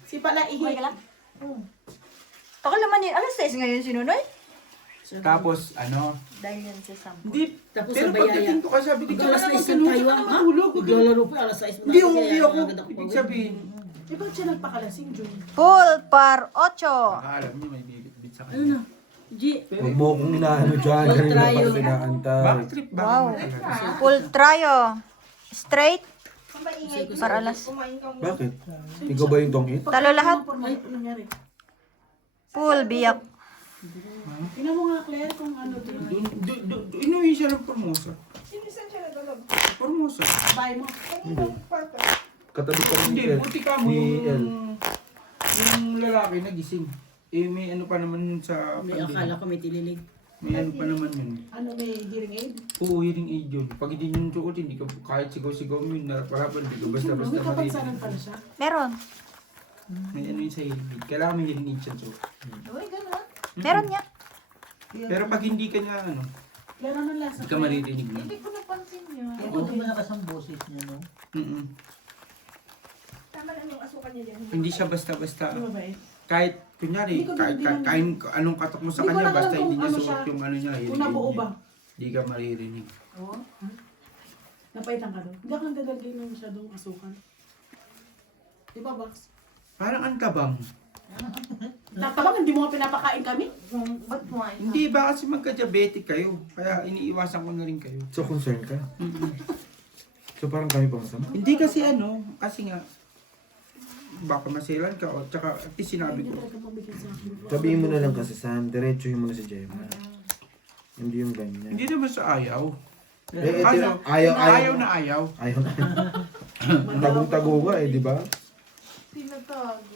Si Palaihi. Takal naman yun. Alas 6 ngayon si Nunoy? Tapos ano. Dahil yan sa sampo. Hindi. Tapos Pero sa bayaya. pagdating ko sabi ko, Alas 6 ganun, tayo saka ha? matulog. Maglalaro pa alas 6. Hindi, umuwi ako. Ibig sabihin. Di ba siya nagpakalasing, Jun? Full par 8. Alam niyo may bibit sa Ano kanya. na? G. Huwag mo akong inaano dyan. Kanina pa Trial. pinaantay. Bakit trip ba? Wow. Full trio. Straight. Maingay ko Para alas. kumain ka muna. Bakit? Ikaw ba yung tongit? Talo lahat. Ano nangyari? Full biyak. Tingnan mo nga, Claire, kung ano din. Inuwi siya ng Formosa. Sino saan siya nagulog? Formosa. Bye mo. Kanino kwarto? Katabi ka rin Hindi, ni El. buti ka mo Ni El. yung lalaki nagising. Eh, may ano pa naman yun sa May akala ko may tililig. May ano pa naman yun. Ano, may hearing aid? Oo, hearing aid yun. Pag hindi nyo suot, hindi ka kahit sigaw-sigaw mo yun, naraparapan, hindi ka basta-basta May kapansanan marinig. pala siya. Meron. May ano yun sa hearing aid. Kailangan may hearing aid siya suot. Uy, gano'n. Meron niya. Pero pag hindi ka niya, ano, Claire, ano lasa? hindi ka maririnig mo. Hindi ko napansin yun. Ito di malakas ang boses niya, no? Mm-mm. Tama lang yung asukan niya dyan. Hindi siya basta-basta. Ano ba eh? Kahit, kunyari, Hindi ko kahit anong katok mo sa Hindi ko kanya, lang basta alam hindi kung niya ano suot siya. yung ano niya, hearing Kung nabuo aid ba? niya. Hindi ka maririnig. Oo. Napaitan ka doon. Hindi ako nagdadalgay ng masyadong asukan. Di ba, Bax? Parang ang tabang. Tatabang, hindi mo nga pinapakain kami? Ba't mo ay? Hindi ba kasi magka-diabetic kayo? Kaya iniiwasan ko na rin kayo. So, concerned ka? So, parang kami pa masama? Hindi kasi ano, kasi nga, baka maselan ka o tsaka at least sinabi Hindi ko. talaga pabigyan sa akin. Sabihin mo na lang kasi, Sam, diretsuhin mo na si Gemma. Hindi yung ganyan. Hindi naman sa ayaw. Eh, Kaso, ayaw. ayaw na ayaw. Ayaw na. Tagong-tago nga eh, di ba? Tinatago.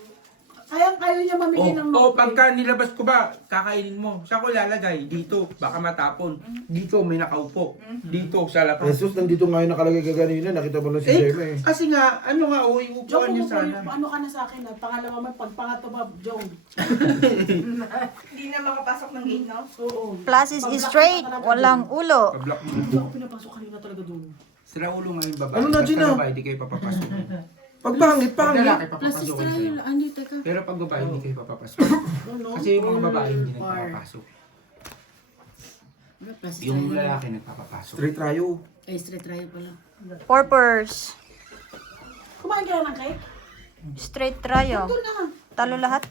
Kaya niya mamigay ng O pagka nilabas ko ba, kakainin mo. Siya ko lalagay dito, baka matapon. Dito may nakaupo. Dito sa labas. Jesus, nandito nga yung nakalagay kaganina. Nakita mo lang si Gemma eh. Kasi nga, ano nga, yung Jong, upuan niya sana. ano ka na sa akin ha? Pangalawa mo, pangato ba, Jong? Hindi na makapasok ng gate, no? Oo. Plus is straight, walang ulo. Pablock mo. Hindi ako pinapasok kanina talaga doon. Sila ulo nga yung babae. Ano na, Basta Gina? babae, di kayo papapasok. Pag pangit, Pag pangit. lalaki, Plus papapasok is trial. Ano, teka. Pero pag babae, hindi kayo papapasok. Ano? Kasi yung mga babae hindi nagpapapasok. Ano, plus is Yung trial. lalaki nagpapapasok. Straight tayo. Ay, straight trial pala. Purpose. Kumain ka na ng cake? Straight trio. Doon na. Talo lahat.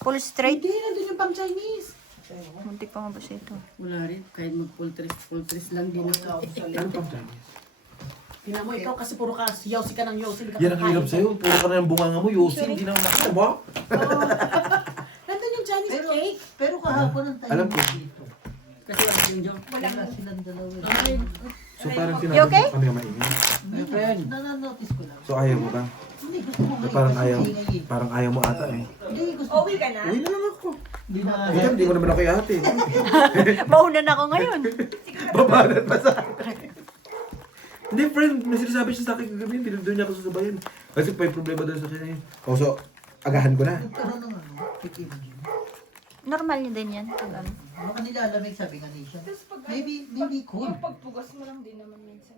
Full straight. Hindi, nandun yung pang Chinese. Muntik pa nga ba siya ito? Wala rin. Kahit mag-pultris lang din ako. Ano pa dyan? Tingnan mo, ikaw kasi puro ka, yawsi ka ng yawsi. Hindi ka Yan ang kakain. hirap sa'yo. Puro ka na ng bunganga mo. Yosi, hindi na nakita ba? Nandun yung Chinese cake. Pero kahapon ang tayo Alam ko. dito. Kasi wala yung joke. Wala silang dalawa. Okay. So parang You sinabi okay? mo kami maingay. Nananotice ko lang. So ayaw mo ba? Hindi, gusto ko ngayon Parang kasi ayaw. ingay eh. Parang ayaw mo ata eh. Hindi, gusto Uwi ka na? Uwi na lang ako. Hindi na. Hindi ko naman ako ihati. Mauna na ako ngayon. Babanat pa sa akin. Hindi, friend. May sinasabi siya sa akin kagabi. Doon niya ako sasabayan. Kasi may problema doon sa kanya. Oh, so, agahan ko na. Nagkaroon ng ano, pikin gym. Normal niya din yan. Pag ano. Baka nilalamig sabi nga ni siya. Tapos pag Maybe cool. yung pagpugas mo lang din naman minsan.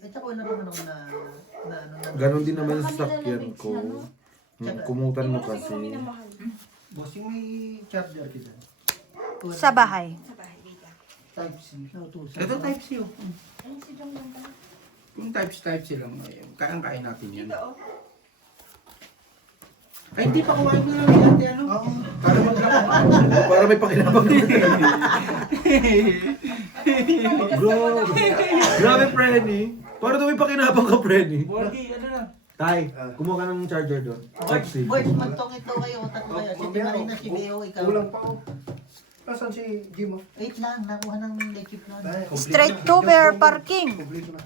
At saka wala naman ako na ano na. Ganon din naman sa sakyan ko. Kumutan mo kasi. Siguro minamahal. Boss, yung may charger kita. Sa bahay. Sa bahay, wait lang. Type C. Nautusan. Ito type C oh. Ayun si Jong lang pala. Kung type C lang, kayang-kaya natin yan. Dito, oh. Ay, hindi pa kumain mo lang yan, ano? Oo. Para maglakad. Para may pakinabang Bro, grabe, Frenny. Para daw may pakinabang ka, Frenny. Borgi, ano na? Tay, kumuha ka ng charger doon. Type C. Boys, magtongit daw kayo. Tatlo kayo. Si Marina, si Beo, ikaw. Kulang pa ako. Nasaan si Jimo? Wait lang, nakuha ng lekip na. Straight to bear parking. Kompleto na.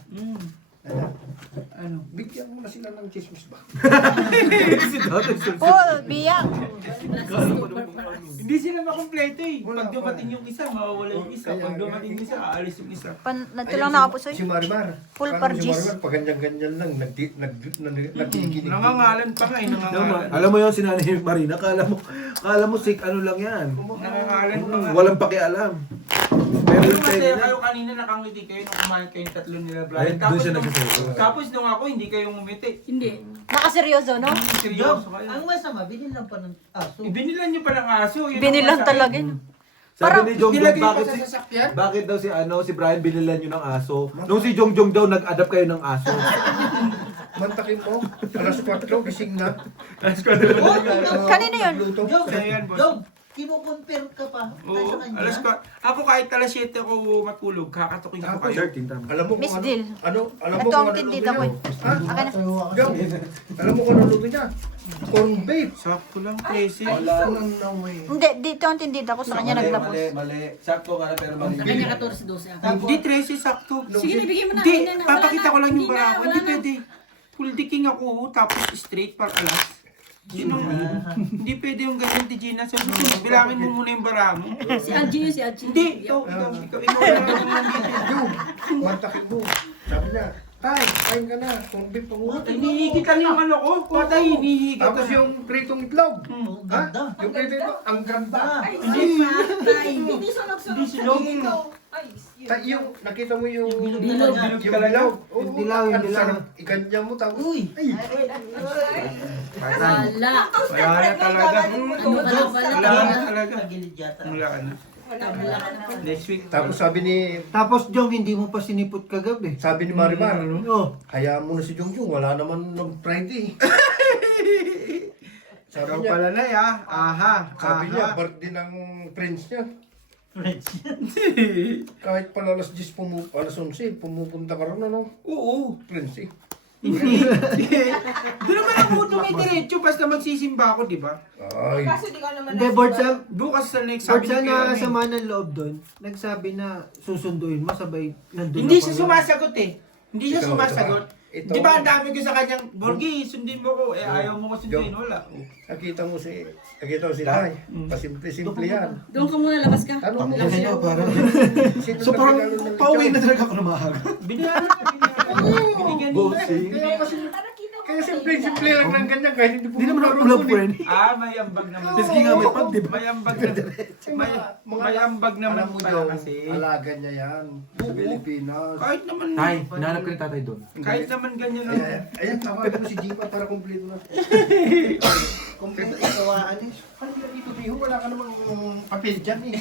Ano? Bigyan mo na sila ng chismis ba? Full biyak. Hindi sila makompleto eh. Wala Pag pa dumating yung isa, mawawala yung isa. Pag dumating yung isa, aalis yung isa. Ito lang nakapusoy. Si Marimar. Full Paano pargis. Si Marimar, pag ganyan-ganyan lang, nagkikinig. Nangangalan pa nga eh, nangangalan. Alam mo yun, si Nanay Marina, kala mo sick, ano lang yan. Nangangalan pa nga. Walang pakialam. Pero Pero yung masaya tayo kayo kanina nakangiti kayo nung kumain kayong tatlo nila Ay, Brian. doon siya nagsasabi. Tapos nung ako, hindi kayo ngumiti. Hindi. Nakaseryoso, no? Hindi seryoso kayo. Ang masama, bilhin lang pa ng aso. Ibinilan niyo pa ng aso. yun ang Binilang masakit. talaga yun. Sabi Parang- ni Jong Jong, Nilagay pa bakit sa si... sasakyan? Bakit daw si Brian binilan nyo ng aso? Nung si Jong Jong daw, nag-adapt kayo ng aso. Mantakin mo, alas 4, gising na. Kanino yun? Luto. Jog, Sa'yo yan, boss. Jog, kinukonfirm ka pa. Tayo Oo, sa kanya. alas ko. Ako kahit alas 7 ako matulog, kakatukin ko Tapos, kayo. 13 tama. Alam mo kung Miss ano? Dill. Alam mo Ito kung ang ano tindita luto ko. niya? Ha? Akin na. Jong, alam mo kung ano luto niya? Corn beef. Sakto lang, Tracy. No way. Hindi, dito ang tindita ko sa kanya nagtapos. mali. Sakto ka na pero mali. Sa kanya 14-12 ako. Hindi, Tracy, sakto. Sige, ibigay mo na. Hindi, Wala na, wala papakita na. ko lang yung Hindi na, barako. wala Hindi na. pwede. Full decking ako, tapos straight para alas. Yun ang, hindi pwede yung ganyan, Gina. So, bilangin mo muna yung bara mo. Si Adji yun, si Adji. Hindi, ikaw lang nandito. Jong, mantakin mo. Sabi niya, Tay, kain ka na. Corn beef pang ulo. Hinihigitan yung ano ko. Patay, hinihigitan. Tapos yung pritong itlog. Oh, Ha? ganda. Yung pritong itlog, ang ganda. Ay, Hindi. hindi sunog-sunog Hindi sunog. sa dito. Ay, yun. Yung, nakita mo yung... Bilog Bilog, talaga. bilog Yung talaga. dilaw. Oo, Yung dilaw, yung ang dilaw. sarap. Iganyan mo tapos... Uy, Wala. Wala na talaga. Ano ka na pala? Wala na talaga. nagilid yata. Wala ka na. Wala ka na. Next week. Tapos sabi ni Jong, hindi mo pa sinipot kagabi. sabi ni Marimar, Oh, hayaan mo na si Jongjong, wala naman ng Friday. Sabi Ikaw niya, pala na ya. Aha. sabi niya, Aha. birthday ng friends niya. Kahit pala alas 10, alas 11, pumupunta ka rin, ano? Oo. Friends eh. Hindi. Doon naman ako tumidiretso basta magsisimba ako, di ba? Ay, Kaso di ka naman hindi, board sa... Bukas sa next Board sabi sa ni Kuya May. nakasama ng loob doon, nagsabi na susunduin mo, sabay nandun Hindi ako siya na- sumasagot eh. Hindi siya Ikaw, sumasagot. ito. Di ba ang dami ko sa kanyang, Borgi, sundin mo ko. Eh, ayaw mo ko sundin, wala. Oh. Nakita mo sila. Pasimple-simple yan. Doon ka muna, labas ka. Tanong mo Kasi kasi ano, parang... sino So parang nagregalo ng pauwi lechon? na talaga ako na maaga. Binigyan niya. Bossing. Kaya simple-simple lang ng ganyan kahit hindi po Hindi naman ako tulog, friend. Ah, may ambag naman. Piski nga may pag, di ba? May ambag na. May ambag naman Alam mo pala daw, kasi. alaga niya yan sa Pilipinas. Kahit naman. Tay, hinahanap ka ni tatay doon. Kahit naman ganyan lang. Ayan, tawagan mo si Jipa para kumpleto na. Kumpleto gawaan eh. Ano yan dito, Biho? Wala ka namang papel dyan eh.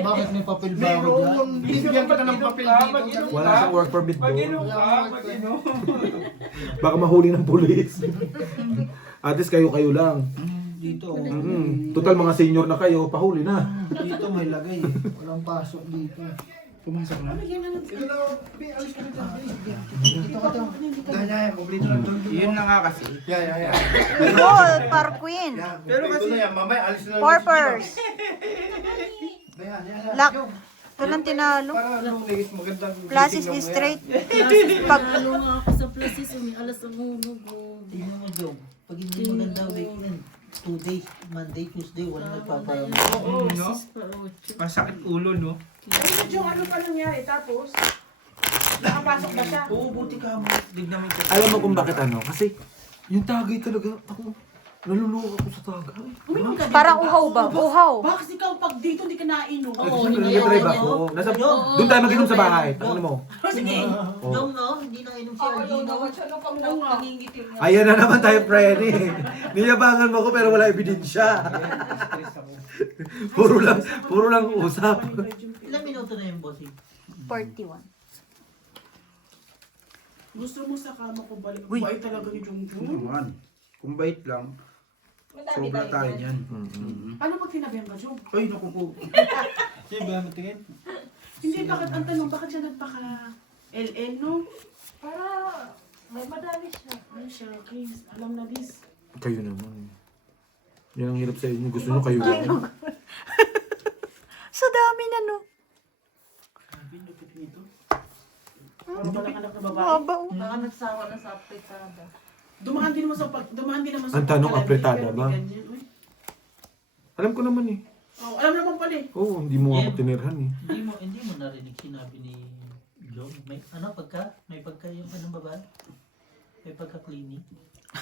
Bakit may papel ba ako dyan? Mayroon, bibigyan kita ng papel dito. Wala siyang work permit Mag-inom doon. ka, mag-inom. Baka mahuli ng pulis. At least kayo lang. Dito. Total mga senior na kayo, pahuli na. Dito may lagay eh. Walang pasok dito. Pumasok na. Ito na, alis ka na dyan. Dito ka daw. Dahil, kumpleto lang doon. Yun na nga kasi. Yeah. Goal, Parquin. Pero Kumpleto kasi- na yan, mamaya alis na lang. Porpers. Ayan. Lock. Ito lang tinalo. Para lunes, magandang Plasis meeting is mamaya. straight. Pag ano nga ako sa places, umialas ang hulog. Tingnan mo, Joe. Pag hindi maganda weekend, 2 days, Monday, Tuesday, walang nagpaparamdam. Oo, No? sis pa, ocho. Masakit ulo, no? Ay, yung ano pa nangyari, tapos, nakapasok ba siya? Oo, buti ka mo. Tignan mo ito. Alam mo kung bakit ano? Kasi yung tagay talaga, ako, naluluwa ako sa tagay. Uminom ka dito. Parang uhaw ba? Uhaw. Bakit ikaw pag dito hindi ka nainom? Oo, Siyempre, hindi nag-drive ako. ako. Doon tayo mag-inom sa bahay. Ano mo? Sige. Oh. Yung no, hindi na inom si Oo, Algino. naman siya nung Oo nga. nangingitim niya. Ayan na naman tayo, Freddy. Niyabangan mo ko pero wala ebidensya. puro lang usap. Ilang minuto na yung bossing? 41. Gusto mo sa kama ko balik. Uy. Buhay talaga ni Jungjun. Naman. Kung bait lang, Madami sobra tayo dyan. niyan. Paano mo tinabihan ka, Jung? Ay, naku po. Sige ba, matingin? Hindi, bakit ang tanong, bakit siya nagpaka-LL, no? Para may madali siya. Ay, siya, Chris, alam na this. Kayo naman. Yan ang hirap sa inyo. Gusto nyo kayo lang. Sa dami na no. Sabi, lupit nito. Parang walang anak na babae. Haba oh. Baka nagsawa na sa apritada. Dumaan din naman sa Ang tanong, pagkalalaki, apretada pero ba? may ganyan, uy. Alam ko naman eh. Oh, alam naman pala eh. Oo, hindi mo ako tinirhan eh. Hindi mo narinig sinabi ni Joe. May may pagka yung anong babae? May pagka-cleaning.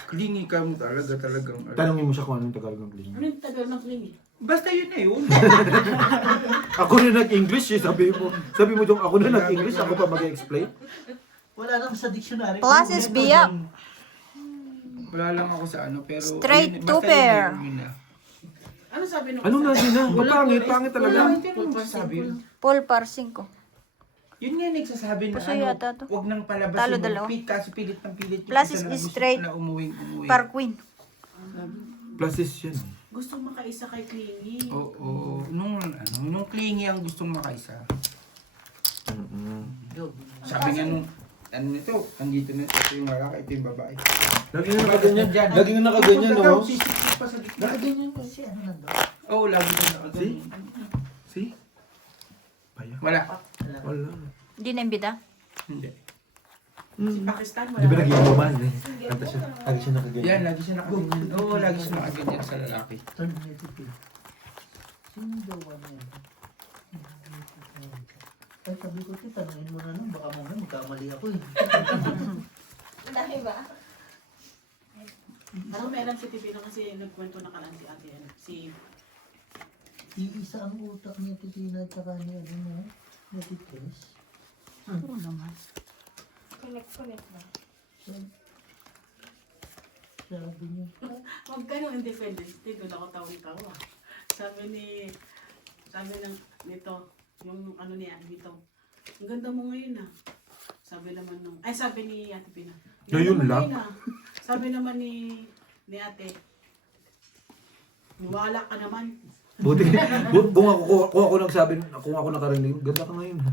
Klingi ka mo talagang. Tanongin mo siya kung anong Tagalog ng clean. Ano yung tagal ng clingy? Basta yun na yun. Ako na nag-English eh, sabi mo Jong, ako na nag-English, ako pa mag-explain. Wala naman sa dictionary. Plus is biyak. Wala lang ako sa ano, pero... Straight yun, to basta pair. Yun na. Ano sabi nung Ano na din na? Pangit talaga. Sabi yun. Paul par 5. Yun nga yung nagsasabi na Puso ano, yata to. huwag nang palabasin Talo mo. dalawa. Kasi pilit ng pilit. yung Plus isa is na gusto straight. na umuwi. Parquin. Plus is yan. gusto makaisa kay clingy? Oo. Nung clingy ang gustong makaisa. Joe, Sabi nga nung, ano nito, andito na ito yung lalaki, ito yung babae. Lagi na nakaganyan. Lagi na nakaganyan, no? Sisipsip pa sa gitna. Nakaganyan pa. si ano nandun? Oo, lagi na nakaganyan. See? Paya. Wala. Wala. Hindi na imbita. Hindi. Si Pakistan, wala. Di ba nag-iinuman eh? Lagi siya nakaganyan. Yan, lagi siya nakaganyan. Oo, lagi siya nakaganyan sa lalaki. Turn negative. Sino daw ano yan? Ay, sabi ko, tanungin mo na nun, baka mamaya magkamali ako eh. Dahil ba? Ano meron si TV na kasi nagkwento na kanan si ate, ano, si Iisa ang utak niya, Titina, at saka niya, ano mo, natitis. Oo naman. Connect ba? Sabi niya, Huwag ka ng Independence Day, doon ako tawang-tawa. Sabi nito, yung ano niya, dito, ang ganda mo ngayon ah. Sabi ni Ate Pina. Ngayon "Ganda mo lang?" ngayon, ah." Sabi naman ni Ate, niwala ka naman. Buti, kung ako nagsabi, kung ako nakarinig, ganda ka ngayon. Ha?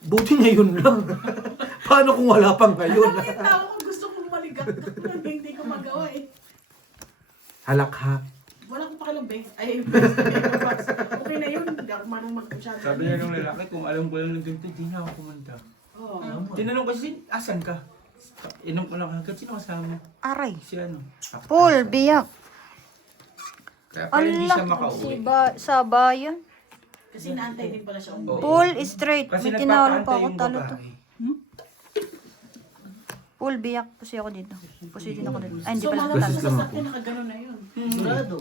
Buti ngayon lang. Paano kung wala pang ngayon? Ang tao ko gusto kong maligak, hindi ko magawa eh. Halakha. Wala akong pakialam, be. Ay, okay na yun. Hindi ako manang mag-masyado. Sabi niya nung lalaki, kung alam ko lang ng ganito, di na ako kumanta. Oo. Tinanong ko si asan ka? Inom ko lang agad. Sino kasama mo? Aray. Si ano? Paul, biyak. Kaya pala hindi siya makauwi. Sa bayan. Kasi naantay din pala siya. Oo. Paul, straight. Kasi May tinawag pa nagpapaantay ako. yung Talo to. babae. Paul, biyak. Pusi ako dito. Pusi din ako dito. Ay, hindi So, pala. malata Basis sa lang sasakyan, nakagano na yun. Sigurado.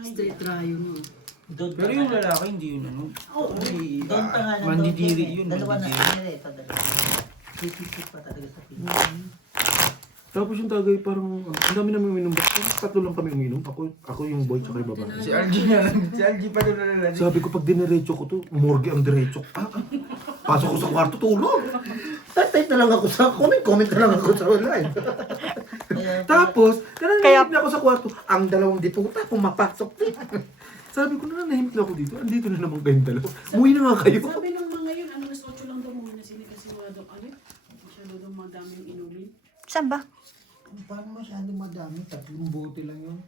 Straight rayo mo. Doon Pero yung lalaki hindi yun ano. Oo. Ay, Doon pa nga lang. mandidiri doon, yun. Dalawa na Mandidiri. sila eh. Dalawa. Sipit pa talaga sa Pilipinas. Tapos yung tagay parang, ang dami namin uminom. Tatlo lang kami uminom. Ako yung boy tsaka yung babae. Si RG na lang. Si RG pa doon na lang. Sabi ko pag dinerecho ko to, morgue ang diretso. Pasok ko sa kwarto, tulog. Type na lang ako sa comment na lang ako sa online. Tapos, nananahimik na ako sa kwarto. Ang dalawang diputa pumapasok din. Sabi ko, nananahimik na ako dito. Andito na naman kayong dalawa. Umuwi na nga kayo. Sabi ng mga yun, ano, alas 8 lang daw muna na sila kasi wala daw, ano, masyado daw madaming inumin. Saan ba? Parang masyadong madami. 3 bote lang yun.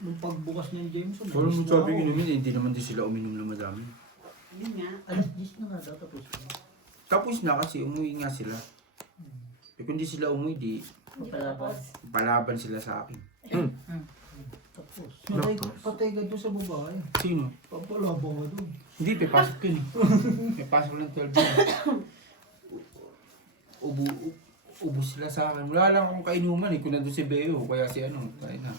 Nung pagbukas ng Jameson. Pero nung sabi ko naman, hindi naman din sila uminom na madami. Yun nga. Alas 10 na nga daw tapos. Tapos na kasi umuwi nga sila. Eh kung di sila umuwi, di palaban sila sa akin. Tapos. Patay ka doon sa babae. Sino? Papalabang ka doon. Hindi, pipasok yun eh. Pipasok ng 12 yun. Ubo sila sa akin. Wala lang akong kainuman eh. Kung nandun si Beo, kaya si ano, kaya na.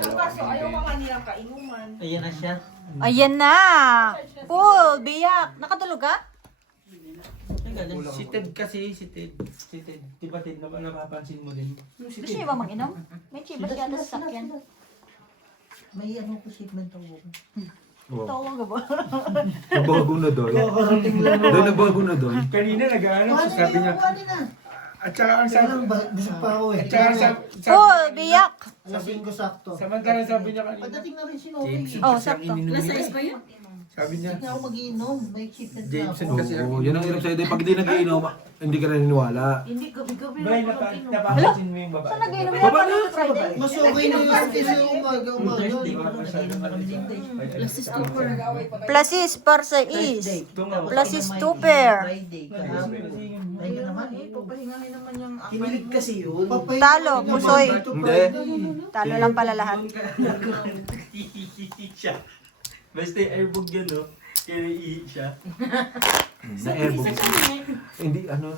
Ang kaso, ayaw ka nga nilang kainuman. Ayan na siya. Ayan na. Paul, biyak. Nakatulog ka? Si Ted kasi, si Ted. Di ba Ted, napapansin mo din? Gusto niyo ba mag-inom? May chibas yata sa sakyan. May ano ko shipment ako. Tawag ka ba? Nabago na doon. Doon nabago na doon. Kanina nag-ano, sabi niya. At saka ang sabi, Busog pa ako eh. at saka Paul, biyak. Sabihin ko sakto. samantala sabi niya kanina. Pagdating na rin si Noe. Jameson Oh, kasi ang sakto. ininom Last niya. size pa yun? Sabi niya, Hindi ako mag-iinom. May shipment na Jameson ako. kasi ang Oo, yan ang hirap sa'yo. Pag di nag-iinom, hindi ka na niniwala. Hindi, gabi-gabi Bay, napapansin mo yung babae. Saan nag-inom yan? Baba na! Friday? Mas okay na yun kasi umaga. Thursday pa masyado malilim. Last is over. Plasis par sa is. Tungaw. Plasis 2 pair. Friday. Kahapon. Ayun naman. Papahingahin naman yung Kinilig kasi yun. Talo, pusoy. Hindi. Talo lang pala lahat. siya. Basta yung airbag yan, no? Kaya siya. Na airbag. Hindi, ano,